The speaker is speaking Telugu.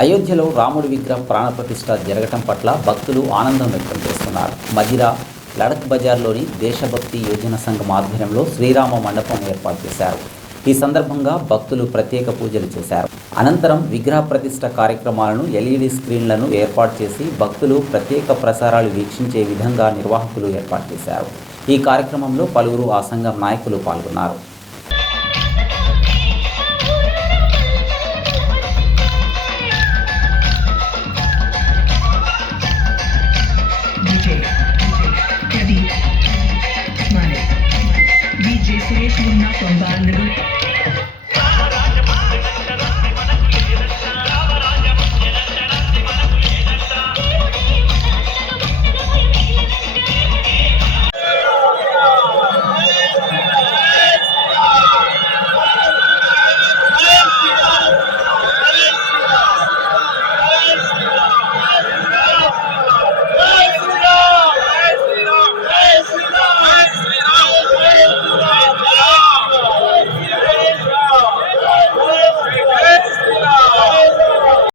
అయోధ్యలో రాముడి విగ్రహ ప్రాణప్రతిష్ఠ జరగటం పట్ల భక్తులు ఆనందం వ్యక్తం చేస్తున్నారు. మదిర లడక్ బజార్లోని దేశభక్తి యోజన సంఘం ఆధ్వర్యంలో శ్రీరామ మండపం ఏర్పాటు చేశారు. ఈ సందర్భంగా భక్తులు ప్రత్యేక పూజలు చేశారు. అనంతరం విగ్రహ ప్రతిష్ట కార్యక్రమాలను ఎల్ఈడి స్క్రీన్లను ఏర్పాటు చేసి భక్తులు ప్రత్యేక ప్రసారాలు వీక్షించే విధంగా నిర్వాహకులు ఏర్పాటు చేశారు. ఈ కార్యక్రమంలో పలువురు ఆ సంఘం నాయకులు పాల్గొన్నారు. Please do not bombard the